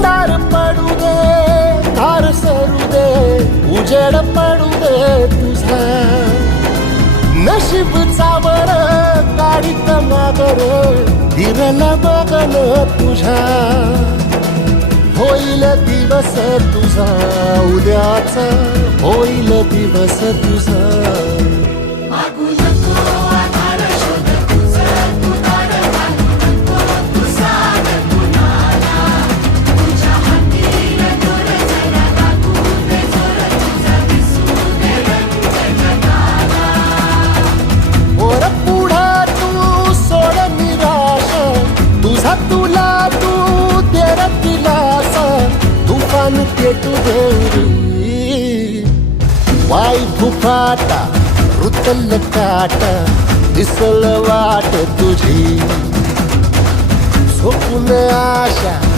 अंधार पडू दे, धार सरू दे, उजेड पडू दे तुझा. नशीब चावर काढीत मागर, हिरल बघन तुझ्या. होईल दिवस तुझा उद्याचा, होईल दिवस तुझा. वर पुढं तू सोड निराश, तुझा तुला तू तेरा दिलासा. तुफान पेटू दे, वाई फुफाटा रुतल काटा, दिसल वाट तुझी. झोपून आशा